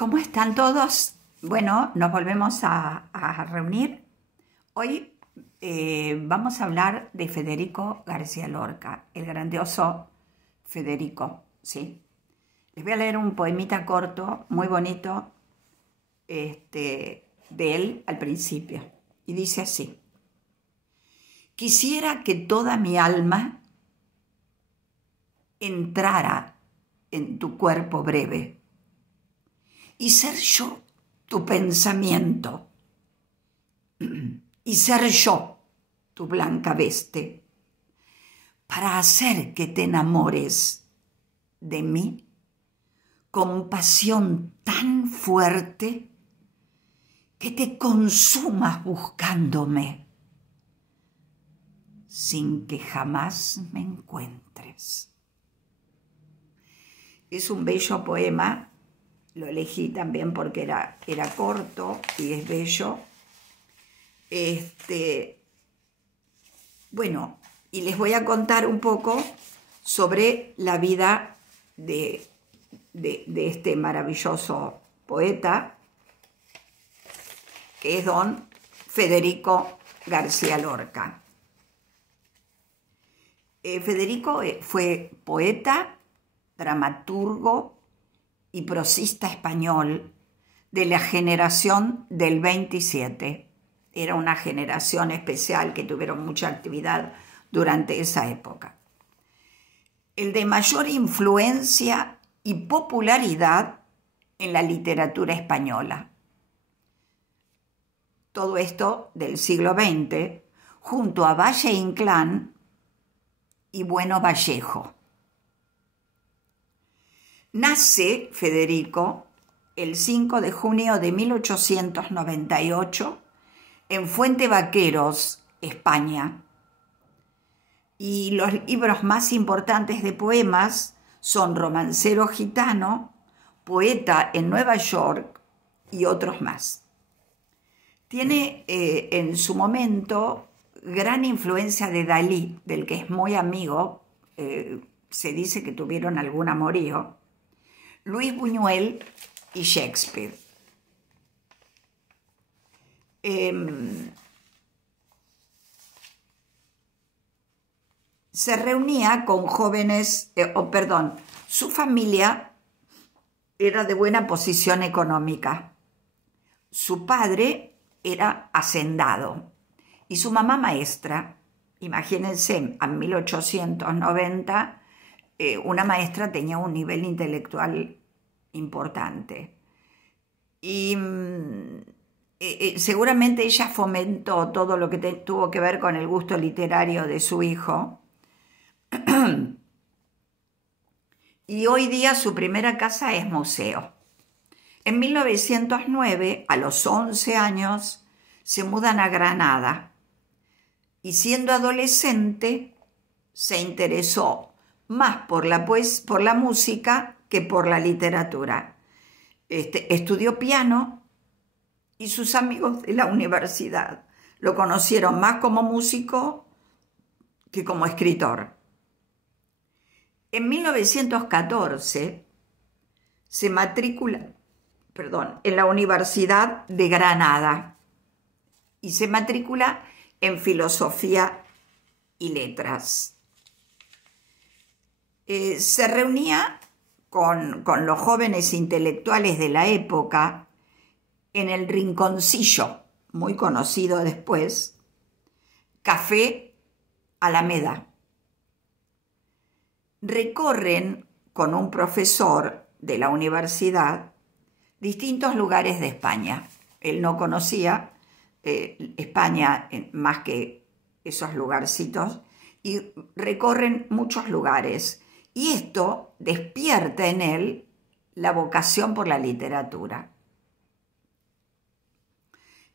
¿Cómo están todos? Bueno, nos volvemos a reunir. Hoy vamos a hablar de Federico García Lorca, el grandioso Federico, ¿sí? Les voy a leer un poemita corto, muy bonito, de él al principio. Y dice así: quisiera que toda mi alma entrara en tu cuerpo breve y ser yo tu pensamiento, y ser yo tu blanca veste, para hacer que te enamores de mí con pasión tan fuerte que te consumas buscándome sin que jamás me encuentres. Es un bello poema. Lo elegí también porque era corto y es bello. Bueno, y les voy a contar un poco sobre la vida de este maravilloso poeta, que es don Federico García Lorca. Federico fue poeta, dramaturgo y prosista español de la generación del 27. Era una generación especial que tuvieron mucha actividad durante esa época. El de mayor influencia y popularidad en la literatura española. Todo esto del siglo XX, junto a Valle Inclán y Bueno Vallejo. Nace Federico el 5 de junio de 1898 en Fuente Vaqueros, España. Y los libros más importantes de poemas son Romancero Gitano, Poeta en Nueva York y otros más. Tiene en su momento gran influencia de Dalí, del que es muy amigo, se dice que tuvieron algún amorío, Luis Buñuel y Shakespeare. Se reunía con jóvenes, su familia era de buena posición económica. Su padre era hacendado y su mamá maestra. Imagínense, en 1890 una maestra tenía un nivel intelectual importante. Y seguramente ella fomentó todo lo que tuvo que ver con el gusto literario de su hijo. Y hoy día su primera casa es museo. En 1909, a los 11 años, se mudan a Granada y siendo adolescente se interesó más por la música que por la literatura. Estudió piano y sus amigos de la universidad lo conocieron más como músico que como escritor. En 1914 se matricula en la Universidad de Granada y se matricula en Filosofía y Letras. Se reunía con los jóvenes intelectuales de la época en el Rinconcillo, muy conocido después, Café Alameda. Recorren con un profesor de la universidad distintos lugares de España. Él no conocía España más que esos lugarcitos y recorren muchos lugares. Y esto despierta en él la vocación por la literatura.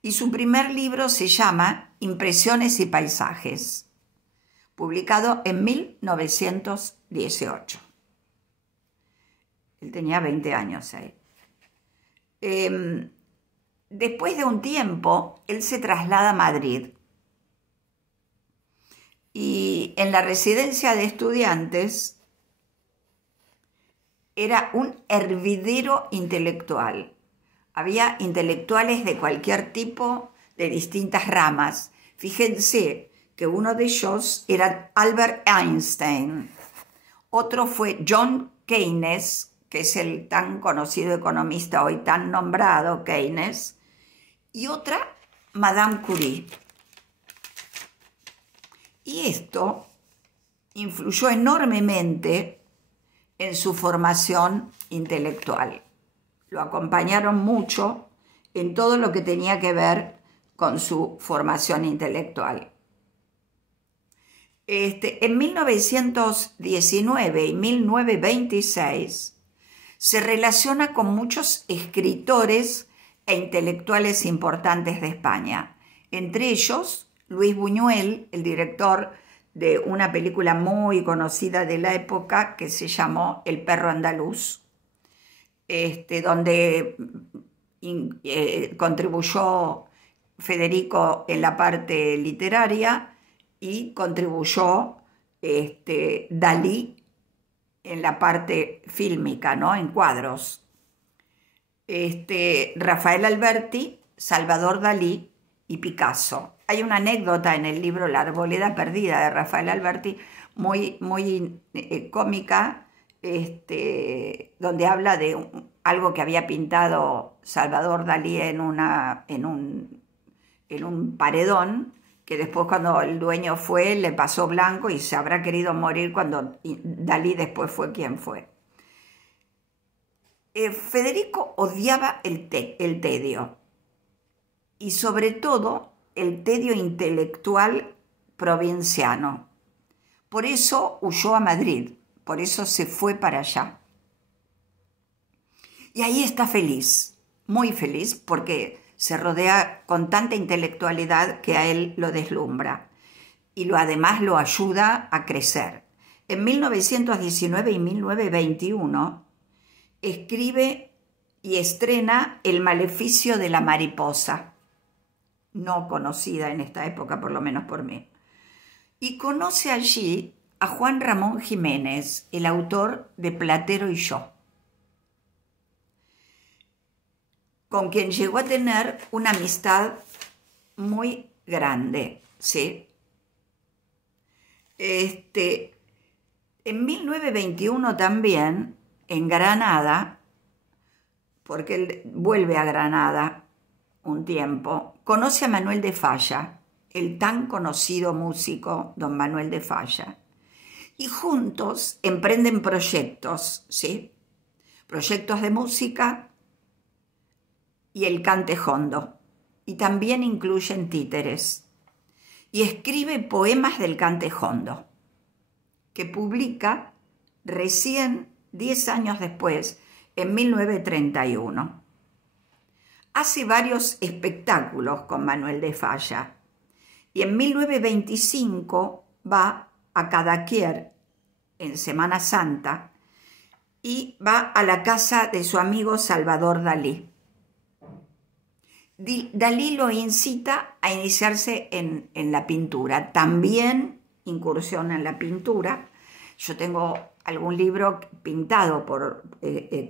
Y su primer libro se llama Impresiones y Paisajes, publicado en 1918. Él tenía 20 años ahí. Después de un tiempo, él se traslada a Madrid. Y en la residencia de estudiantes era un hervidero intelectual. había intelectuales de cualquier tipo, de distintas ramas. Fíjense que uno de ellos era Albert Einstein, otro fue John Keynes, que es el tan conocido economista hoy tan nombrado, Keynes, y otra, Madame Curie. Y esto influyó enormemente en su formación intelectual. Lo acompañaron mucho en todo lo que tenía que ver con su formación intelectual. En 1919 y 1926 se relaciona con muchos escritores e intelectuales importantes de España, entre ellos Luis Buñuel, el director de una película muy conocida de la época que se llamó El perro andaluz, donde contribuyó Federico en la parte literaria y contribuyó Dalí en la parte fílmica, ¿no? En cuadros. Rafael Alberti, Salvador Dalí y Picasso. Hay una anécdota en el libro La arboleda perdida de Rafael Alberti muy cómica, donde habla de algo que había pintado Salvador Dalí en un paredón, que después cuando el dueño fue le pasó blanco y se habrá querido morir cuando Dalí después fue quien fue. Federico odiaba el tedio y sobre todo el tedio intelectual provinciano. Por eso huyó a Madrid, por eso se fue para allá. Y ahí está feliz, muy feliz, porque se rodea con tanta intelectualidad que a él lo deslumbra y además lo ayuda a crecer. En 1919 y 1921 escribe y estrena El maleficio de la mariposa, no conocida en esta época, por lo menos por mí. Y conoce allí a Juan Ramón Jiménez, el autor de Platero y yo, con quien llegó a tener una amistad muy grande, ¿sí? En 1921 también, en Granada, porque él vuelve a Granada un tiempo, conoce a Manuel de Falla, el tan conocido músico don Manuel de Falla, y juntos emprenden proyectos, ¿sí? Proyectos de música y el cantejondo, y también incluyen títeres, y escribe poemas del cantejondo, que publica recién 10 años después, en 1931. Hace varios espectáculos con Manuel de Falla, y en 1925 va a Cadaqués en Semana Santa y va a la casa de su amigo Salvador Dalí. Dalí lo incita a iniciarse en la pintura, también incursiona en la pintura. Yo tengo algún libro pintado,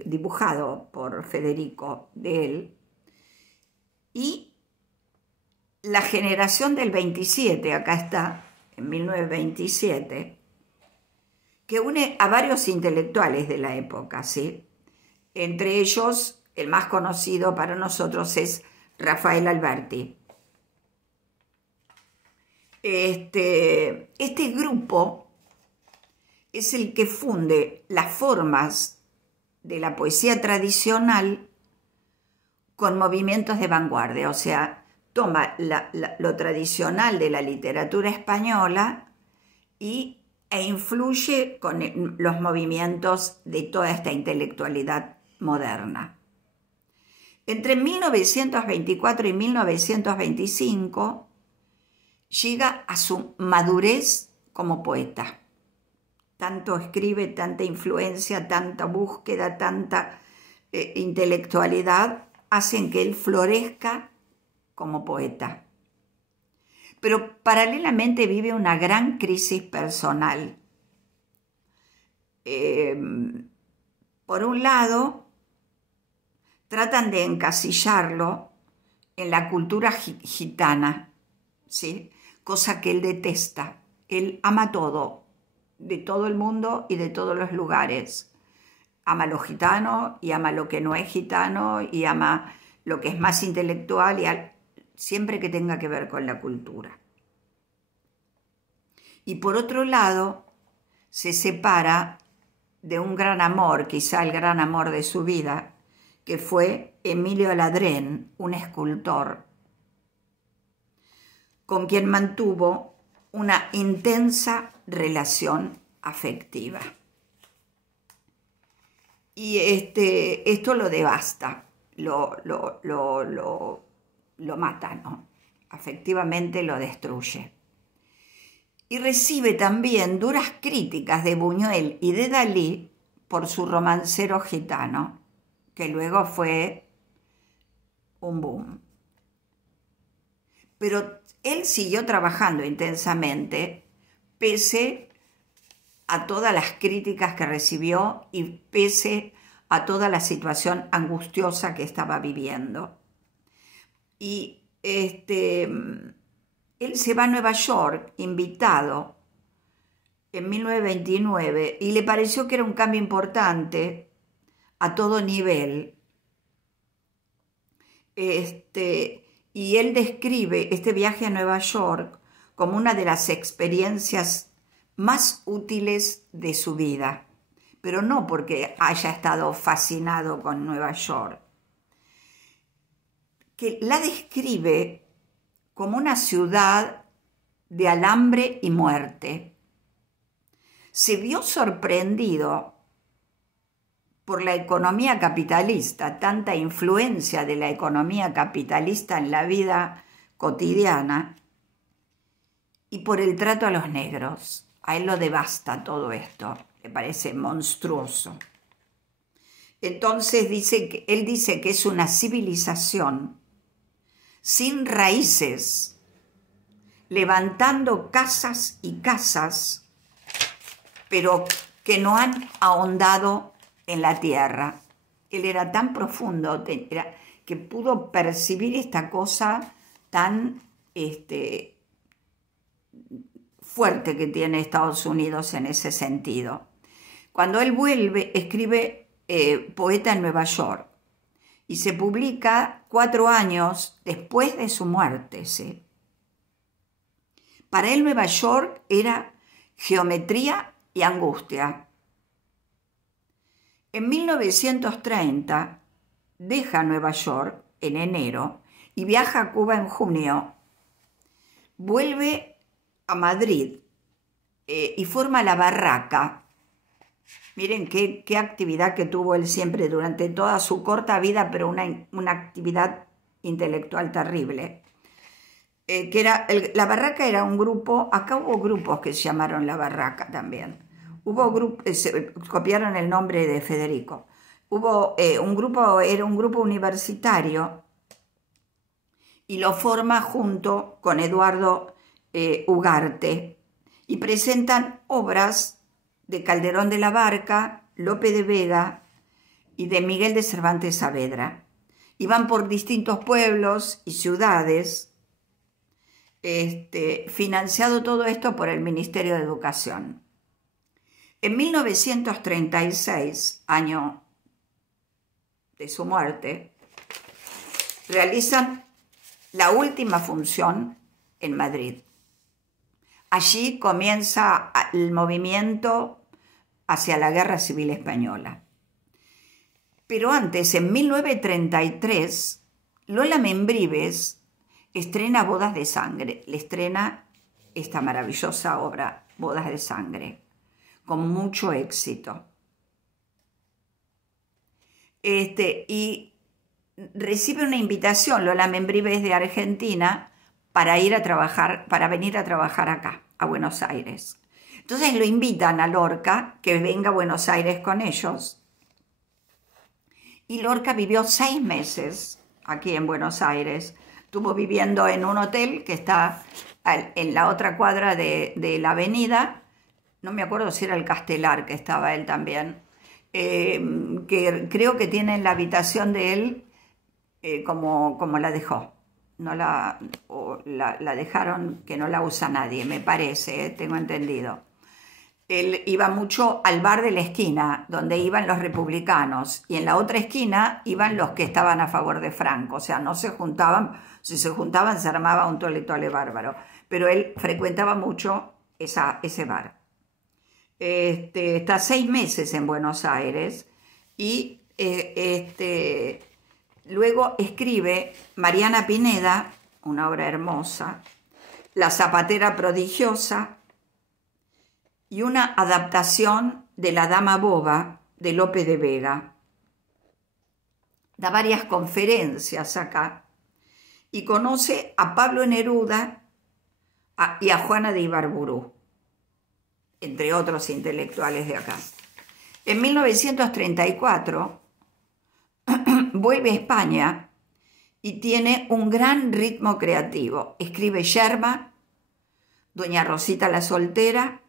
dibujado por Federico de él. Y la generación del 27, acá está, en 1927, que une a varios intelectuales de la época, ¿sí? Entre ellos, el más conocido para nosotros es Rafael Alberti. Este grupo es el que funde las formas de la poesía tradicional con movimientos de vanguardia, o sea, toma lo tradicional de la literatura española e influye con los movimientos de toda esta intelectualidad moderna. Entre 1924 y 1925 llega a su madurez como poeta. Tanto escribe, tanta influencia, tanta búsqueda, tanta intelectualidad hacen que él florezca como poeta. Pero paralelamente vive una gran crisis personal. Por un lado, tratan de encasillarlo en la cultura gitana, ¿sí? Cosa que él detesta. Él ama todo, de todo el mundo y de todos los lugares. Ama lo gitano y ama lo que no es gitano y ama lo que es más intelectual y siempre que tenga que ver con la cultura. Y por otro lado, se separa de un gran amor, quizá el gran amor de su vida, que fue Emilio Ladrén, un escultor, con quien mantuvo una intensa relación afectiva. Y esto lo devasta, lo mata, ¿no? Afectivamente lo destruye. Y recibe también duras críticas de Buñuel y de Dalí por su romancero gitano, que luego fue un boom. Pero él siguió trabajando intensamente, pese a todas las críticas que recibió y pese a toda la situación angustiosa que estaba viviendo. Y él se va a Nueva York, invitado, en 1929, y le pareció que era un cambio importante a todo nivel. Y él describe este viaje a Nueva York como una de las experiencias más útiles de su vida, pero no porque haya estado fascinado con Nueva York, que la describe como una ciudad de alambre y muerte. Se vio sorprendido por la economía capitalista, tanta influencia de la economía capitalista en la vida cotidiana, y por el trato a los negros. A él lo devasta todo esto, le parece monstruoso. Entonces él dice que es una civilización sin raíces, levantando casas y casas, pero que no han ahondado en la tierra. Él era tan profundo que pudo percibir esta cosa tan fuerte que tiene Estados Unidos en ese sentido. Cuando él vuelve, escribe Poeta en Nueva York, y se publica 4 años después de su muerte, ¿sí? Para él Nueva York era geometría y angustia. En 1930 deja Nueva York en enero y viaja a Cuba en junio. Vuelve a Madrid y forma La Barraca. Miren qué actividad que tuvo él siempre durante toda su corta vida, pero una actividad intelectual terrible. La Barraca era un grupo, acá hubo grupos que se llamaron La Barraca también. Hubo grupos, copiaron el nombre de Federico. Hubo era un grupo universitario y lo forma junto con Eduardo Ugarte y presentan obras de Calderón de la Barca, Lope de Vega y de Miguel de Cervantes Saavedra. Y van por distintos pueblos y ciudades, financiado todo esto por el Ministerio de Educación. En 1936, año de su muerte, realizan la última función en Madrid. Allí comienza el movimiento hacia la Guerra Civil Española. Pero antes, en 1933, Lola Membrives estrena Bodas de Sangre. Le estrena esta maravillosa obra, Bodas de Sangre, con mucho éxito. Y recibe una invitación, Lola Membrives, de Argentina, para venir a trabajar acá, a Buenos Aires. Entonces lo invitan a Lorca, que venga a Buenos Aires con ellos. Y Lorca vivió 6 meses aquí en Buenos Aires. Estuvo viviendo en un hotel que está en la otra cuadra de la avenida. No me acuerdo si era el Castelar, que estaba él también. Que creo que tiene en la habitación de él como la dejó. No la dejaron que no la usa nadie, me parece, tengo entendido. Él iba mucho al bar de la esquina, donde iban los republicanos, y en la otra esquina iban los que estaban a favor de Franco. O sea, no se juntaban, si se juntaban se armaba un tole bárbaro. Pero él frecuentaba mucho ese bar. Está 6 meses en Buenos Aires y luego escribe Mariana Pineda, una obra hermosa, La zapatera prodigiosa, y una adaptación de La dama boba de Lope de Vega. Da varias conferencias acá y conoce a Pablo Neruda y a Juana de Ibarburu, entre otros intelectuales de acá. En 1934 vuelve a España y tiene un gran ritmo creativo. Escribe Yerma, Doña Rosita la soltera,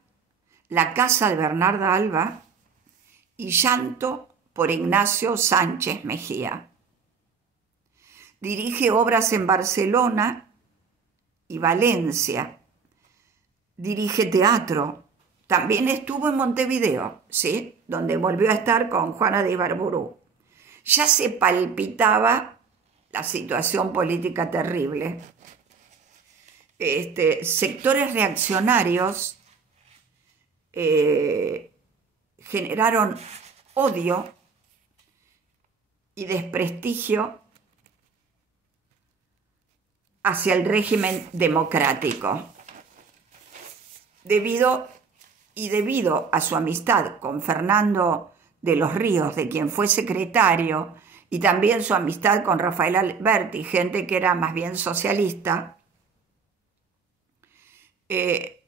La casa de Bernarda Alba y Llanto por Ignacio Sánchez Mejía. Dirige obras en Barcelona y Valencia. Dirige teatro. También estuvo en Montevideo, ¿sí?, donde volvió a estar con Juana de Ibarburu. Ya se palpitaba la situación política terrible. Sectores reaccionarios generaron odio y desprestigio hacia el régimen democrático. Debido a su amistad con Fernando de los Ríos, de quien fue secretario, y también su amistad con Rafael Alberti, gente que era más bien socialista,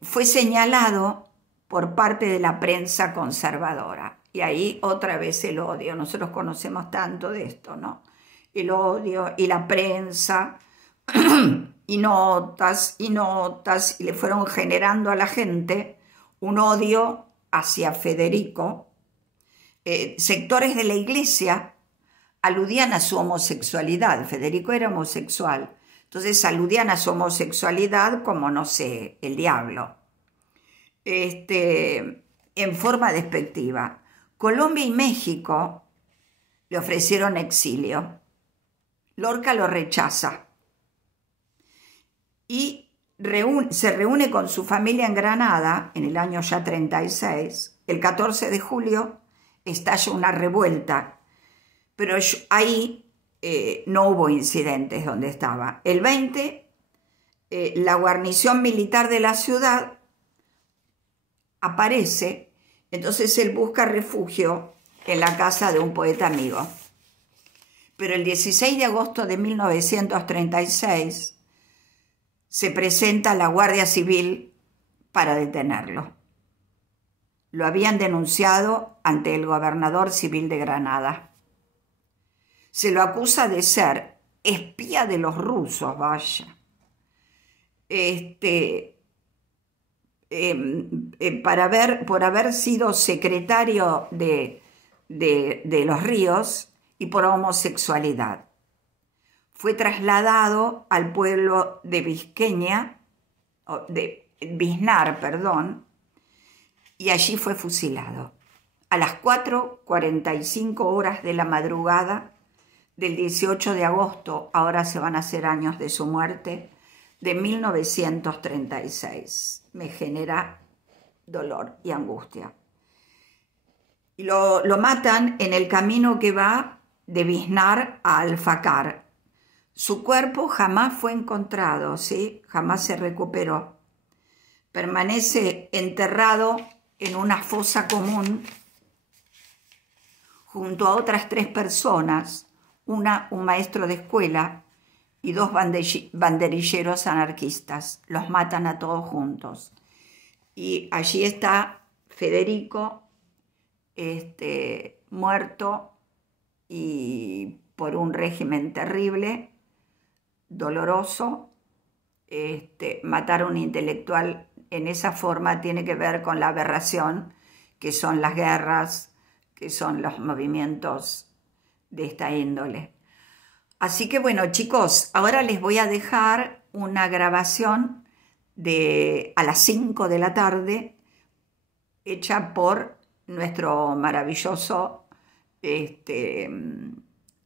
fue señalado por parte de la prensa conservadora. Y ahí otra vez el odio. Nosotros conocemos tanto de esto, ¿no? El odio y la prensa y notas, y le fueron generando a la gente un odio hacia Federico. Sectores de la iglesia aludían a su homosexualidad. Federico era homosexual. Entonces aludían a su homosexualidad como, no sé, el diablo. En forma despectiva. Colombia y México le ofrecieron exilio. Lorca lo rechaza y se reúne con su familia en Granada en el año ya 36. El 14 de julio estalla una revuelta, pero ahí no hubo incidentes donde estaba. El 20, la guarnición militar de la ciudad aparece, entonces él busca refugio en la casa de un poeta amigo. Pero el 16 de agosto de 1936 se presenta la Guardia Civil para detenerlo. Lo habían denunciado ante el gobernador civil de Granada. Se lo acusa de ser espía de los rusos, vaya. Por haber sido secretario de los Ríos y por homosexualidad. Fue trasladado al pueblo de Biznar, y allí fue fusilado. A las 4:45 horas de la madrugada del 18 de agosto, ahora se van a hacer años de su muerte, de 1936. Me genera dolor y angustia. Y lo matan en el camino que va de Biznar a Alfacar. Su cuerpo jamás fue encontrado, ¿sí? Jamás se recuperó. Permanece enterrado en una fosa común junto a otras 3 personas, un maestro de escuela y 2 banderilleros anarquistas. Los matan a todos juntos. Y allí está Federico, muerto y por un régimen terrible, doloroso. Matar a un intelectual en esa forma tiene que ver con la aberración que son las guerras, que son los movimientos de esta índole. Así que bueno, chicos, ahora les voy a dejar una grabación de a las 5 de la tarde hecha por nuestro maravilloso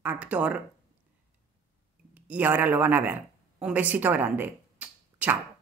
actor y ahora lo van a ver. Un besito grande. Chao.